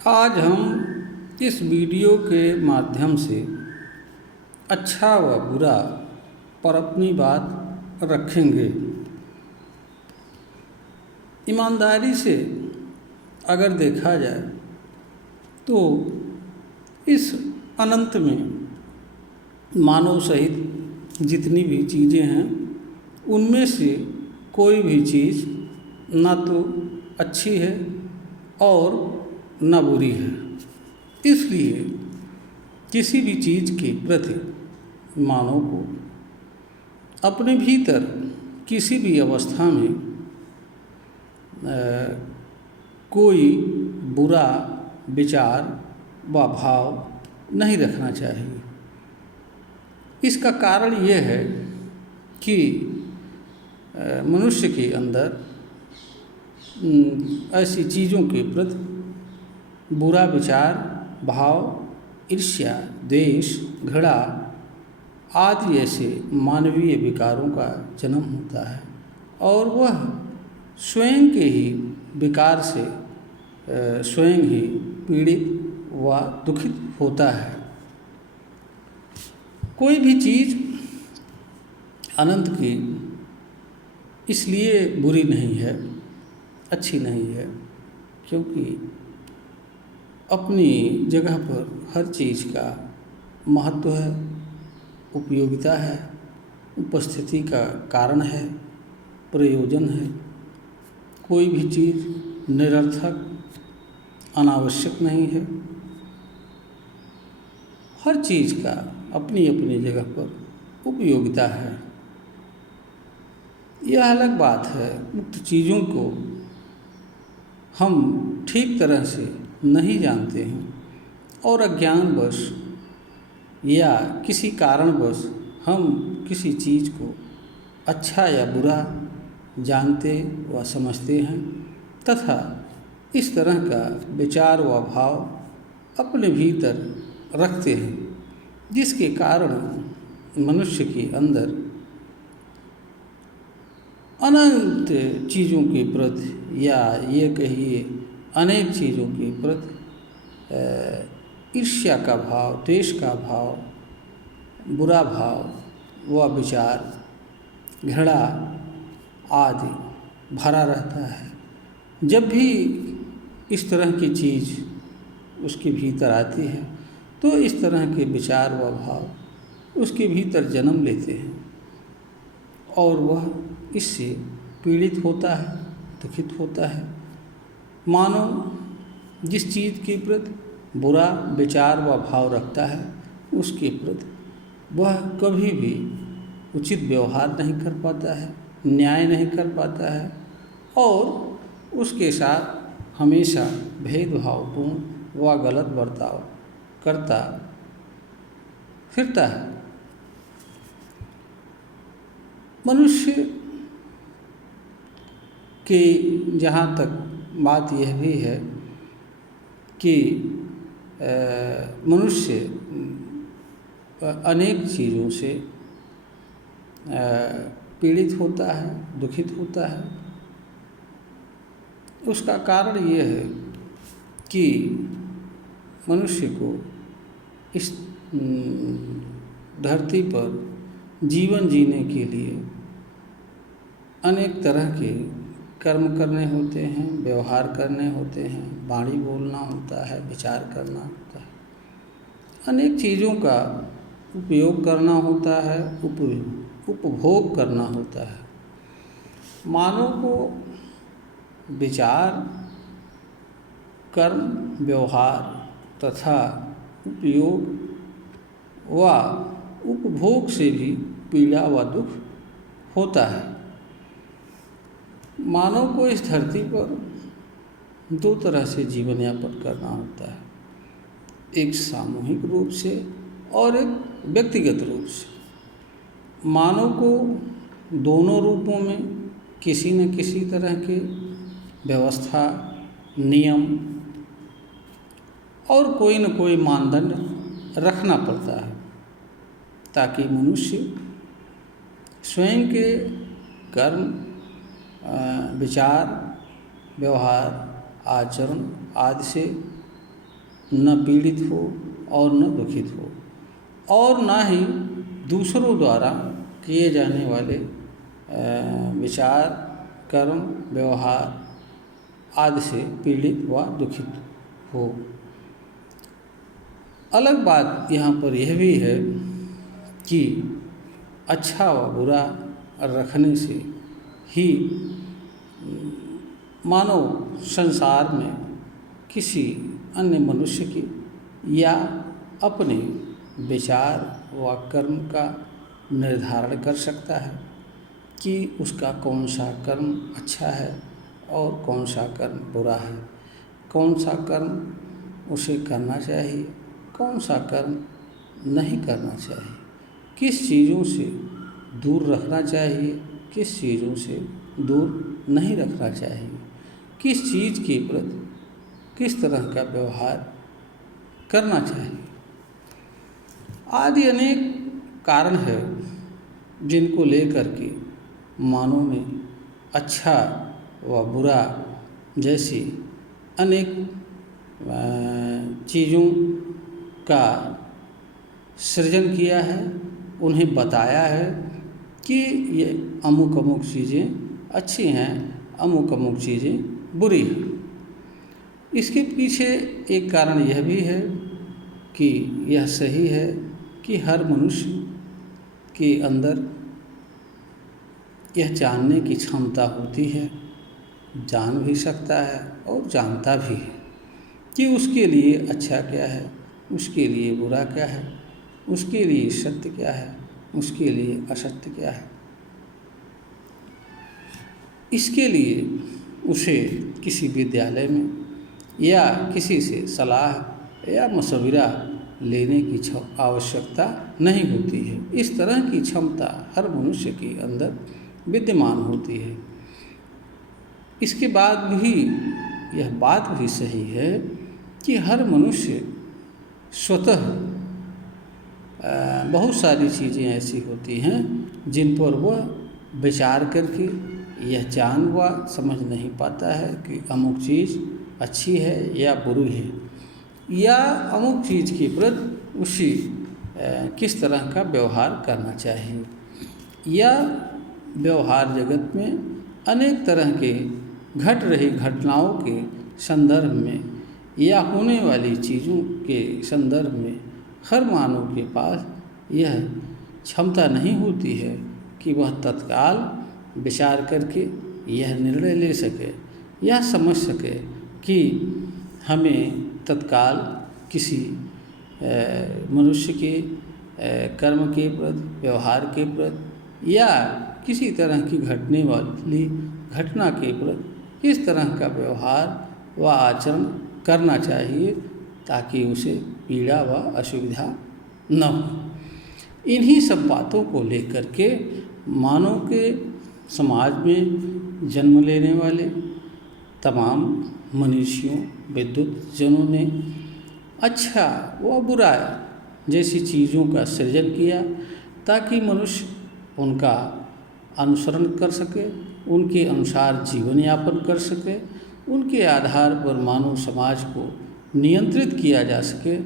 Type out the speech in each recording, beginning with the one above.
आज हम इस वीडियो के माध्यम से अच्छा व बुरा पर अपनी बात रखेंगे। ईमानदारी से अगर देखा जाए तो इस अनंत में मानव सहित जितनी भी चीज़ें हैं उनमें से कोई भी चीज़ ना तो अच्छी है और न बुरी है। इसलिए किसी भी चीज़ के प्रति मानव को अपने भीतर किसी भी अवस्था में कोई बुरा विचार व भाव नहीं रखना चाहिए। इसका कारण यह है कि मनुष्य के अंदर ऐसी चीज़ों के प्रति बुरा विचार, भाव, ईर्ष्या, द्वेष, घृणा आदि ऐसे मानवीय विकारों का जन्म होता है और वह स्वयं के ही विकार से स्वयं ही पीड़ित व दुखित होता है। कोई भी चीज़ अनंत की इसलिए बुरी नहीं है, अच्छी नहीं है, क्योंकि अपनी जगह पर हर चीज़ का महत्व है, उपयोगिता है, उपस्थिति का कारण है, प्रयोजन है। कोई भी चीज़ निरर्थक, अनावश्यक नहीं है। हर चीज़ का अपनी अपनी जगह पर उपयोगिता है। यह अलग बात है उक्त चीज़ों को हम ठीक तरह से नहीं जानते हैं और अज्ञानवश या किसी कारणवश हम किसी चीज़ को अच्छा या बुरा जानते व समझते हैं तथा इस तरह का विचार व भाव अपने भीतर रखते हैं, जिसके कारण मनुष्य के अंदर अनंत चीज़ों के प्रति या ये कहिए अनेक चीज़ों के प्रति ईर्ष्या का भाव, द्वेष का भाव, बुरा भाव व विचार, घृणा आदि भरा रहता है। जब भी इस तरह की चीज़ उसके भीतर आती है तो इस तरह के विचार व भाव उसके भीतर जन्म लेते हैं और वह इससे पीड़ित होता है, दुखित होता है। मानव जिस चीज़ के प्रति बुरा विचार व भाव रखता है उसके प्रति वह कभी भी उचित व्यवहार नहीं कर पाता है, न्याय नहीं कर पाता है और उसके साथ हमेशा भेदभावपूर्ण व गलत बर्ताव करता फिरता है। मनुष्य की जहाँ तक बात यह भी है कि मनुष्य अनेक चीज़ों से पीड़ित होता है, दुखित होता है। उसका कारण यह है कि मनुष्य को इस धरती पर जीवन जीने के लिए अनेक तरह के कर्म करने होते हैं, व्यवहार करने होते हैं, वाणी बोलना होता है, विचार करना होता है, अनेक चीज़ों का उपयोग करना होता है, उपभोग करना होता है। मानव को विचार, कर्म, व्यवहार तथा उपयोग व उपभोग से भी पीड़ा व दुख होता है। मानव को इस धरती पर दो तरह से जीवन यापन करना होता है, एक सामूहिक रूप से और एक व्यक्तिगत रूप से। मानव को दोनों रूपों में किसी न किसी तरह के व्यवस्था, नियम और कोई न कोई मानदंड रखना पड़ता है ताकि मनुष्य स्वयं के कर्म, विचार, व्यवहार, आचरण आदि से न पीड़ित हो और न दुखित हो, और ना ही दूसरों द्वारा किए जाने वाले विचार, कर्म, व्यवहार आदि से पीड़ित व दुखित हो। अलग बात यहाँ पर यह भी है कि अच्छा व बुरा रखने से ही मानव संसार में किसी अन्य मनुष्य की या अपने विचार व कर्म का निर्धारण कर सकता है कि उसका कौन सा कर्म अच्छा है और कौन सा कर्म बुरा है, कौन सा कर्म उसे करना चाहिए, कौन सा कर्म नहीं करना चाहिए, किस चीज़ों से दूर रखना चाहिए, किस चीज़ों से दूर नहीं रखना चाहिए, किस चीज़ के प्रति किस तरह का व्यवहार करना चाहिए आदि अनेक कारण है जिनको लेकर के मानव में अच्छा व बुरा जैसी अनेक चीज़ों का सृजन किया है, उन्हें बताया है कि ये अमुक अमुक चीज़ें अच्छी हैं, अमुक अमुक चीज़ें बुरी हैं। इसके पीछे एक कारण यह भी है कि यह सही है कि हर मनुष्य के अंदर यह जानने की क्षमता होती है, जान भी सकता है और जानता भी है कि उसके लिए अच्छा क्या है, उसके लिए बुरा क्या है, उसके लिए सत्य क्या है, उसके लिए असत्य क्या है। इसके लिए उसे किसी विद्यालय में या किसी से सलाह या मशविरा लेने की आवश्यकता नहीं होती है। इस तरह की क्षमता हर मनुष्य के अंदर विद्यमान होती है। इसके बाद भी यह बात भी सही है कि हर मनुष्य स्वतः बहुत सारी चीज़ें ऐसी होती हैं जिन पर वह विचार करके यह जान व समझ नहीं पाता है कि अमुक चीज़ अच्छी है या बुरी है, या अमुक चीज़ के प्रति उसी किस तरह का व्यवहार करना चाहिए। या व्यवहार जगत में अनेक तरह के घट रही घटनाओं के संदर्भ में या होने वाली चीज़ों के संदर्भ में हर मानव के पास यह क्षमता नहीं होती है कि वह तत्काल विचार करके यह निर्णय ले सके या समझ सके कि हमें तत्काल किसी मनुष्य के कर्म के प्रति, व्यवहार के प्रति या किसी तरह की घटने वाली घटना के प्रति किस तरह का व्यवहार व आचरण करना चाहिए ताकि उसे पीड़ा व असुविधा न हो। इन्हीं सब बातों को लेकर के मानव के समाज में जन्म लेने वाले तमाम मनुष्यों, विद्वत जनों ने अच्छा व बुरा जैसी चीज़ों का सृजन किया ताकि मनुष्य उनका अनुसरण कर सके, उनके अनुसार जीवन यापन कर सके, उनके आधार पर मानव समाज को नियंत्रित किया जा सके,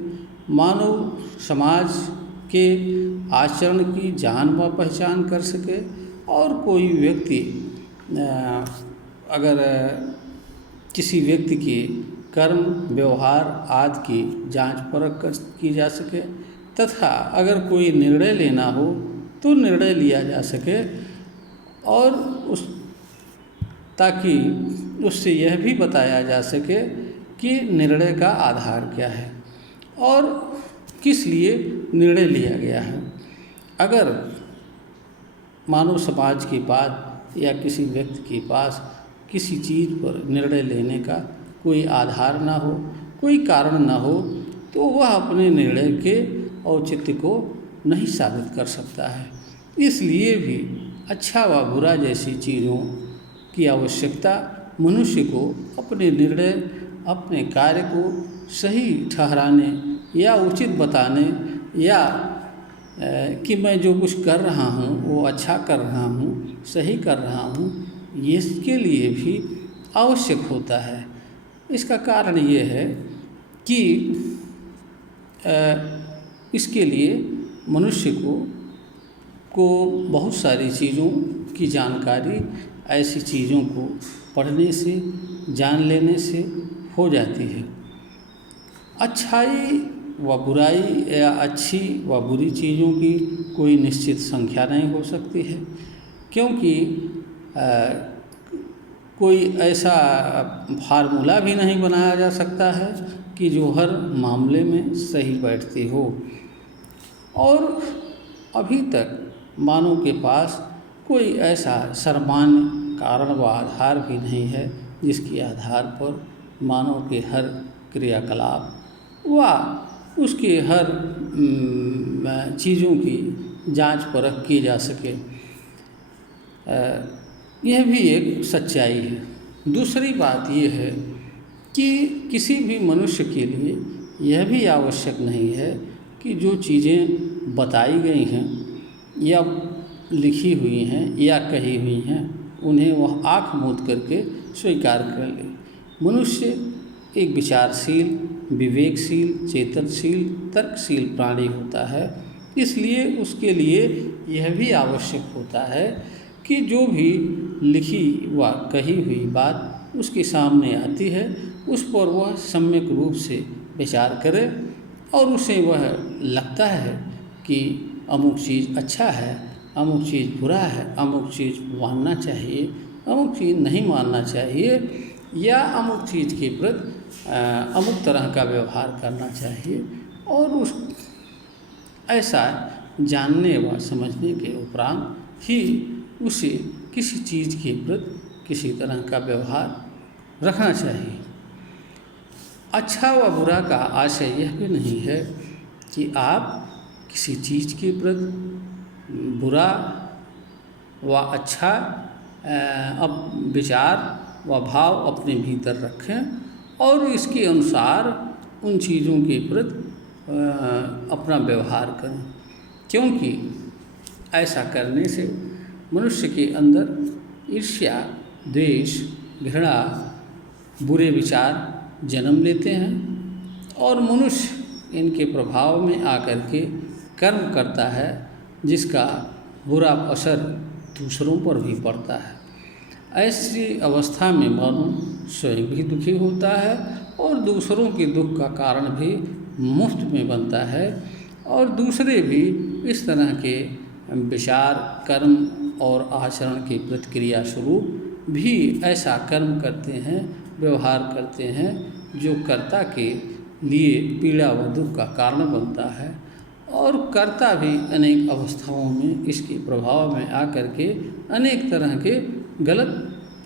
मानव समाज के आचरण की जान व पहचान कर सके, और कोई व्यक्ति अगर किसी व्यक्ति के कर्म, व्यवहार आदि की जांच परख की जा सके, तथा अगर कोई निर्णय लेना हो तो निर्णय लिया जा सके, और ताकि उससे यह भी बताया जा सके कि निर्णय का आधार क्या है और किस लिए निर्णय लिया गया है। अगर मानव समाज के पास या किसी व्यक्ति के पास किसी चीज़ पर निर्णय लेने का कोई आधार ना हो, कोई कारण ना हो, तो वह अपने निर्णय के औचित्य को नहीं साबित कर सकता है। इसलिए भी अच्छा व बुरा जैसी चीज़ों की आवश्यकता मनुष्य को अपने निर्णय, अपने कार्य को सही ठहराने या उचित बताने या कि मैं जो कुछ कर रहा हूँ वो अच्छा कर रहा हूँ, सही कर रहा हूँ, इसके लिए भी आवश्यक होता है। इसका कारण ये है कि इसके लिए मनुष्य को बहुत सारी चीज़ों की जानकारी ऐसी चीज़ों को पढ़ने से, जान लेने से हो जाती है। अच्छाई व बुराई या अच्छी व बुरी चीज़ों की कोई निश्चित संख्या नहीं हो सकती है, क्योंकि कोई ऐसा फार्मूला भी नहीं बनाया जा सकता है कि जो हर मामले में सही बैठती हो। और अभी तक मानव के पास कोई ऐसा सर्वमान्य कारण व आधार भी नहीं है जिसके आधार पर मानव के हर क्रियाकलाप व उसके हर चीज़ों की जांच परख की जा सके। यह भी एक सच्चाई है। दूसरी बात यह है कि किसी भी मनुष्य के लिए यह भी आवश्यक नहीं है कि जो चीज़ें बताई गई हैं या लिखी हुई हैं या कही हुई हैं उन्हें वह आँख मूंद करके स्वीकार कर ले। मनुष्य एक विचारशील, विवेकशील, चेतनशील, तर्कशील प्राणी होता है। इसलिए उसके लिए यह भी आवश्यक होता है कि जो भी लिखी व कही हुई बात उसके सामने आती है उस पर वह सम्यक रूप से विचार करे और उसे वह लगता है कि अमुक चीज़ अच्छा है, अमुक चीज़ बुरा है, अमुक चीज़ मानना चाहिए, अमुक चीज़ नहीं मानना चाहिए, या अमुक चीज़ के प्रति अमुक तरह का व्यवहार करना चाहिए। और उस ऐसा जानने व समझने के उपरांत ही उसे किसी चीज़ के प्रति किसी तरह का व्यवहार रखना चाहिए। अच्छा व बुरा का आशय यह भी नहीं है कि आप किसी चीज़ के प्रति बुरा व अच्छा अब विचार व भाव अपने भीतर रखें और इसके अनुसार उन चीज़ों के प्रति अपना व्यवहार करें, क्योंकि ऐसा करने से मनुष्य के अंदर ईर्ष्या, द्वेष, घृणा, बुरे विचार जन्म लेते हैं और मनुष्य इनके प्रभाव में आकर के कर्म करता है जिसका बुरा असर दूसरों पर भी पड़ता है। ऐसी अवस्था में मानव स्वयं भी दुखी होता है और दूसरों के दुख का कारण भी मुफ्त में बनता है और दूसरे भी इस तरह के विचार, कर्म और आचरण की प्रतिक्रिया स्वरूप भी ऐसा कर्म करते हैं, व्यवहार करते हैं जो कर्ता के लिए पीड़ा व दुख का कारण बनता है और कर्ता भी अनेक अवस्थाओं में इसके प्रभाव में आकर के अनेक तरह के गलत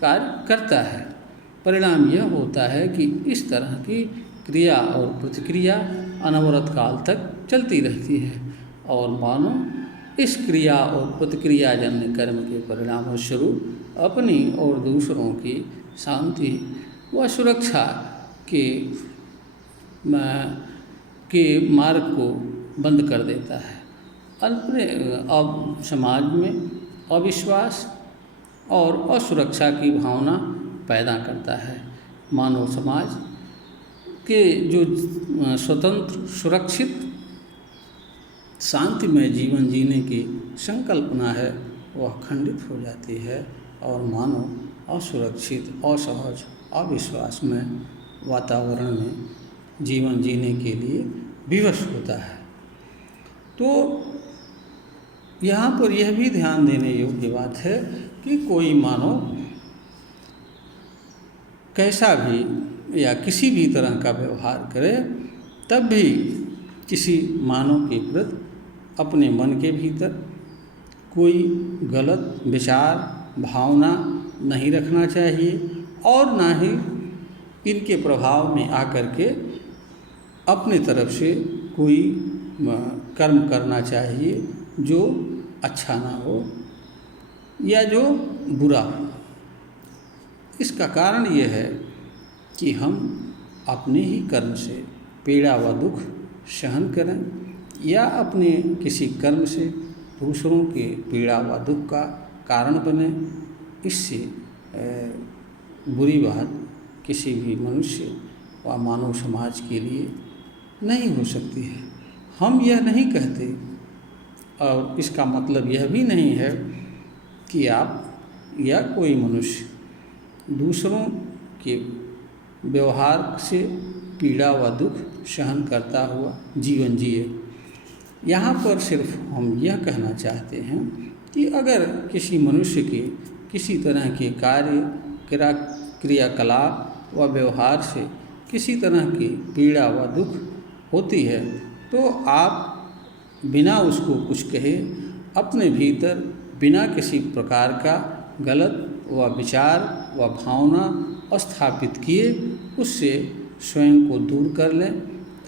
कार्य करता है। परिणाम यह होता है कि इस तरह की क्रिया और प्रतिक्रिया अनवरत काल तक चलती रहती है और मानव इस क्रिया और प्रतिक्रिया जन्य कर्म के परिणाम स्वरूप अपनी और दूसरों की शांति व सुरक्षा के मार्ग को बंद कर देता है। अपने अब समाज में अविश्वास और असुरक्षा की भावना पैदा करता है। मानव समाज के जो स्वतंत्र, सुरक्षित, शांतिमय जीवन जीने की संकल्पना है वह खंडित हो जाती है और मानव असुरक्षित, असहज, अविश्वास में वातावरण में जीवन जीने के लिए विवश होता है। तो यहाँ पर यह भी ध्यान देने योग्य बात है कि कोई मानव कैसा भी या किसी भी तरह का व्यवहार करे तब भी किसी मानव के प्रति अपने मन के भीतर कोई गलत विचार, भावना नहीं रखना चाहिए और ना ही इनके प्रभाव में आकर के अपने तरफ से कोई कर्म करना चाहिए जो अच्छा ना हो या जो बुरा हो। इसका कारण यह है कि हम अपने ही कर्म से पीड़ा व दुख सहन करें या अपने किसी कर्म से दूसरों के पीड़ा व दुख का कारण बने। इससे बुरी बात किसी भी मनुष्य व मानव समाज के लिए नहीं हो सकती है। हम यह नहीं कहते और इसका मतलब यह भी नहीं है कि आप या कोई मनुष्य दूसरों के व्यवहार से पीड़ा व दुख सहन करता हुआ जीवन जिए। यहाँ पर सिर्फ हम यह कहना चाहते हैं कि अगर किसी मनुष्य के किसी तरह के कार्य क्रियाकलाप व व्यवहार से किसी तरह की पीड़ा व दुख होती है तो आप बिना उसको कुछ कहे अपने भीतर बिना किसी प्रकार का गलत व विचार व भावना स्थापित किए उससे स्वयं को दूर कर लें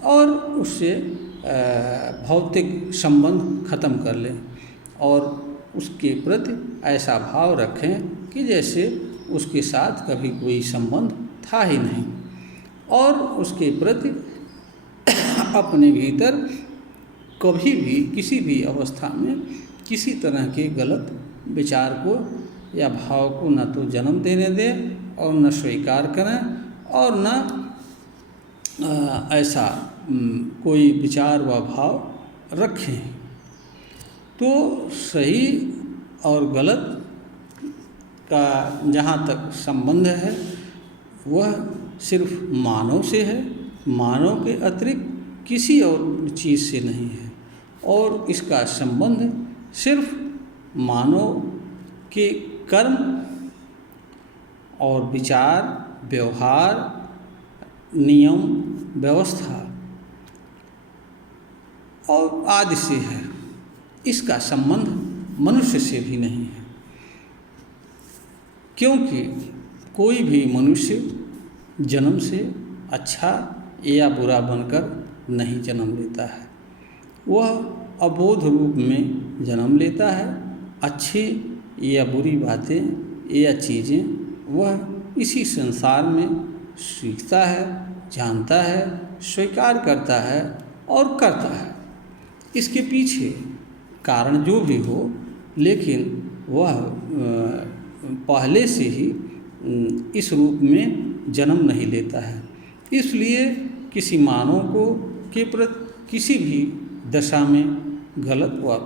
और उससे भौतिक संबंध खत्म कर लें और उसके प्रति ऐसा भाव रखें कि जैसे उसके साथ कभी कोई संबंध था ही नहीं और उसके प्रति अपने भीतर कभी भी किसी भी अवस्था में किसी तरह के गलत विचार को या भाव को न तो जन्म देने दें और न स्वीकार करें और न ऐसा कोई विचार व भाव रखें। तो सही और गलत का जहाँ तक संबंध है वह सिर्फ मानव से है, मानव के अतिरिक्त किसी और चीज़ से नहीं है और इसका संबंध सिर्फ मानव के कर्म और विचार, व्यवहार, नियम, व्यवस्था और आदि से है। इसका संबंध मनुष्य से भी नहीं है, क्योंकि कोई भी मनुष्य जन्म से अच्छा या बुरा बनकर नहीं जन्म लेता है। वह अबोध रूप में जन्म लेता है। अच्छी या बुरी बातें या चीज़ें वह इसी संसार में सीखता है, जानता है, स्वीकार करता है और करता है। इसके पीछे कारण जो भी हो, लेकिन वह पहले से ही इस रूप में जन्म नहीं लेता है। इसलिए किसी मानव को के प्रति किसी भी दशा में गलत व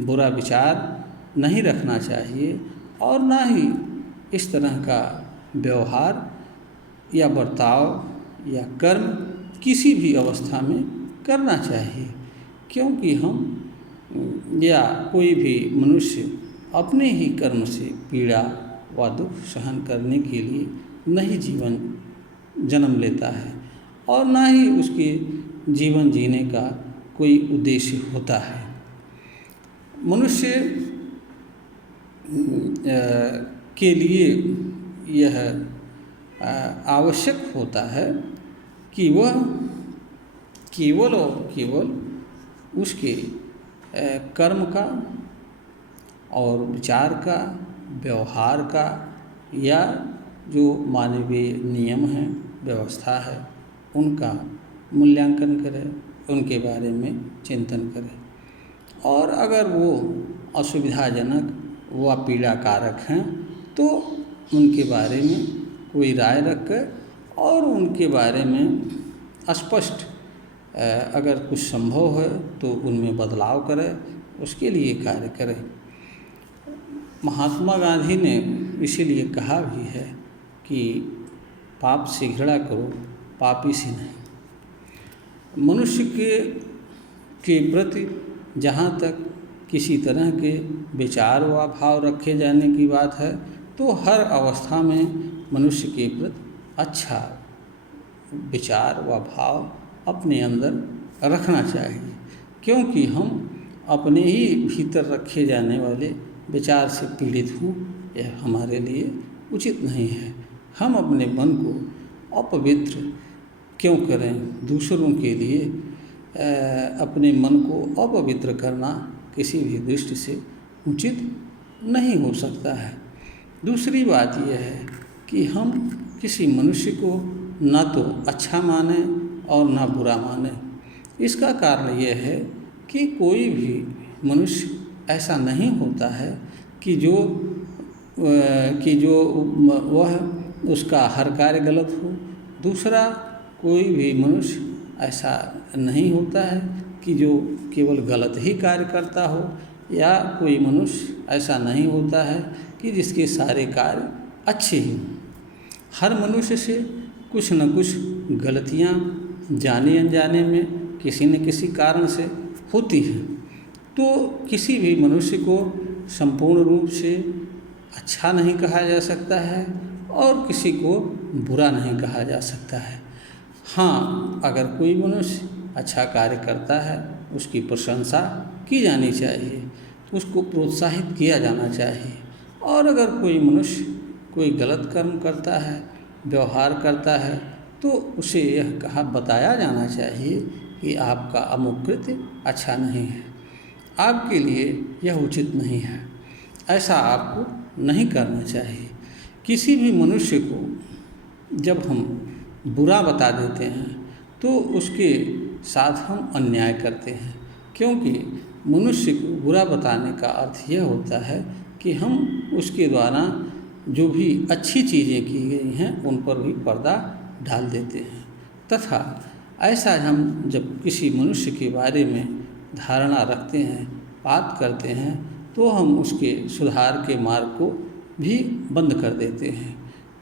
बुरा विचार नहीं रखना चाहिए और ना ही इस तरह का व्यवहार या बर्ताव या कर्म किसी भी अवस्था में करना चाहिए, क्योंकि हम या कोई भी मनुष्य अपने ही कर्म से पीड़ा व दुख सहन करने के लिए नहीं जीवन जन्म लेता है और ना ही उसके जीवन जीने का कोई उद्देश्य होता है। मनुष्य के लिए यह आवश्यक होता है कि वह केवल और केवल उसके कर्म का और विचार का, व्यवहार का या जो मानवीय नियम हैं, व्यवस्था है, उनका मूल्यांकन करें, उनके बारे में चिंतन करें और अगर वो असुविधाजनक व पीड़ा कारक हैं तो उनके बारे में कोई राय रखें और उनके बारे में स्पष्ट अगर कुछ संभव है तो उनमें बदलाव करें, उसके लिए कार्य करें। महात्मा गांधी ने इसीलिए कहा भी है कि पाप से घृणा करो, पापी से नहीं। मनुष्य के प्रति जहाँ तक किसी तरह के विचार व भाव रखे जाने की बात है तो हर अवस्था में मनुष्य के प्रति अच्छा विचार व भाव अपने अंदर रखना चाहिए, क्योंकि हम अपने ही भीतर रखे जाने वाले विचार से पीड़ित हों यह हमारे लिए उचित नहीं है। हम अपने मन को अपवित्र क्यों करें? दूसरों के लिए अपने मन को अपवित्र करना किसी भी दृष्टि से उचित नहीं हो सकता है। दूसरी बात यह है कि हम किसी मनुष्य को न तो अच्छा माने और न बुरा माने। इसका कारण यह है कि कोई भी मनुष्य ऐसा नहीं होता है कि जो वह उसका हर कार्य गलत हो। दूसरा कोई भी मनुष्य ऐसा नहीं होता है कि जो केवल गलत ही कार्य करता हो, या कोई मनुष्य ऐसा नहीं होता है कि जिसके सारे कार्य अच्छे ही हों। हर मनुष्य से कुछ न कुछ गलतियाँ जाने अनजाने में किसी न किसी कारण से होती हैं। तो किसी भी मनुष्य को संपूर्ण रूप से अच्छा नहीं कहा जा सकता है और किसी को बुरा नहीं कहा जा सकता है। हाँ, अगर कोई मनुष्य अच्छा कार्य करता है उसकी प्रशंसा की जानी चाहिए, उसको प्रोत्साहित किया जाना चाहिए। और अगर कोई मनुष्य कोई गलत कर्म करता है, व्यवहार करता है, तो उसे यह बताया जाना चाहिए कि आपका अमुक कृत्य अच्छा नहीं है, आपके लिए यह उचित नहीं है, ऐसा आपको नहीं करना चाहिए। किसी भी मनुष्य को जब हम बुरा बता देते हैं तो उसके साथ हम अन्याय करते हैं, क्योंकि मनुष्य को बुरा बताने का अर्थ यह होता है कि हम उसके द्वारा जो भी अच्छी चीज़ें की गई हैं उन पर भी पर्दा डाल देते हैं। तथा ऐसा हम जब किसी मनुष्य के बारे में धारणा रखते हैं, बात करते हैं, तो हम उसके सुधार के मार्ग को भी बंद कर देते हैं।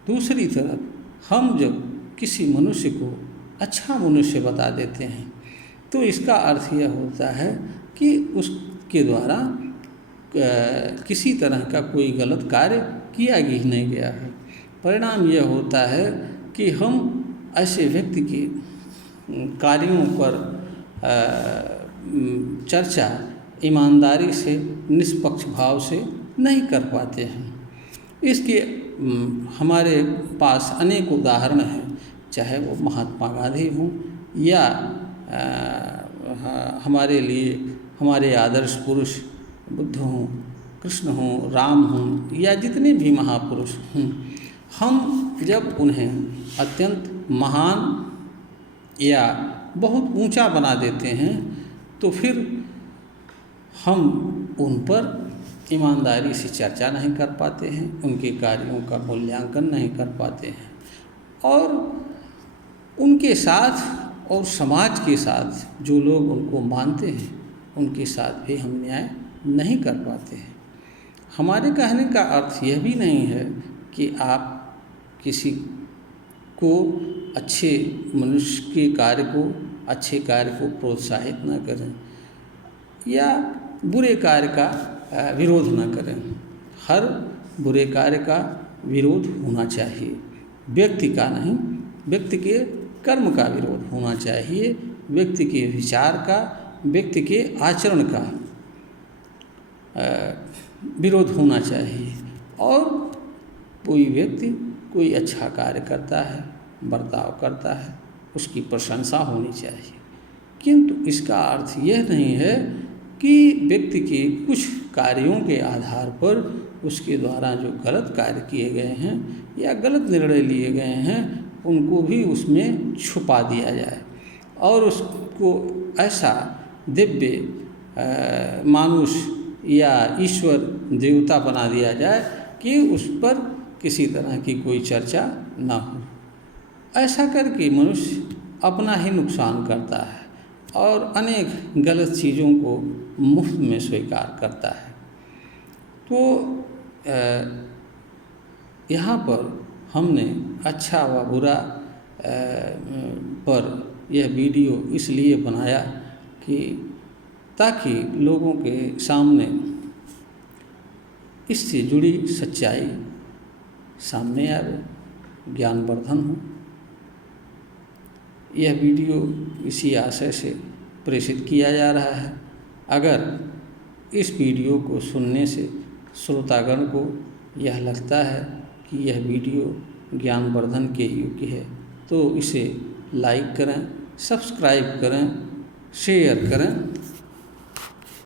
दूसरी तरफ हम जब किसी मनुष्य को अच्छा मनुष्य बता देते हैं तो इसका अर्थ यह होता है कि उसके द्वारा किसी तरह का कोई गलत कार्य किया ही नहीं गया है। परिणाम यह होता है कि हम ऐसे व्यक्ति के कार्यों पर चर्चा ईमानदारी से, निष्पक्ष भाव से नहीं कर पाते हैं। इसके हमारे पास अनेक उदाहरण हैं, चाहे वो महात्मा गांधी हों या हमारे लिए हमारे आदर्श पुरुष बुद्ध हों, कृष्ण हों, राम हों या जितने भी महापुरुष हों। हम जब उन्हें अत्यंत महान या बहुत ऊंचा बना देते हैं तो फिर हम उन पर ईमानदारी से चर्चा नहीं कर पाते हैं, उनके कार्यों का मूल्यांकन नहीं कर पाते हैं और उनके साथ और समाज के साथ जो लोग उनको मानते हैं उनके साथ भी हम न्याय नहीं कर पाते हैं। हमारे कहने का अर्थ यह भी नहीं है कि आप किसी को अच्छे मनुष्य के कार्य को, अच्छे कार्य को प्रोत्साहित न करें या बुरे कार्य का विरोध न करें। हर बुरे कार्य का विरोध होना चाहिए, व्यक्ति का नहीं, व्यक्ति के कर्म का विरोध होना चाहिए, व्यक्ति के विचार का, व्यक्ति के आचरण का विरोध होना चाहिए। और कोई व्यक्ति कोई अच्छा कार्य करता है, बर्ताव करता है, उसकी प्रशंसा होनी चाहिए, किंतु इसका अर्थ यह नहीं है कि व्यक्ति के कुछ कार्यों के आधार पर उसके द्वारा जो गलत कार्य किए गए हैं या गलत निर्णय लिए गए हैं उनको भी उसमें छुपा दिया जाए और उसको ऐसा दिव्य मानुष या ईश्वर देवता बना दिया जाए कि उस पर किसी तरह की कोई चर्चा ना हो। ऐसा करके मनुष्य अपना ही नुकसान करता है और अनेक गलत चीज़ों को मुफ्त में स्वीकार करता है। तो यहाँ पर हमने अच्छा व बुरा पर यह वीडियो इसलिए बनाया कि ताकि लोगों के सामने इससे जुड़ी सच्चाई सामने आवे, ज्ञानवर्धन हो। यह वीडियो इसी आशय से प्रेषित किया जा रहा है। अगर इस वीडियो को सुनने से श्रोतागण को यह लगता है कि यह वीडियो ज्ञानवर्धन के योग्य है तो इसे लाइक करें, सब्सक्राइब करें, शेयर करें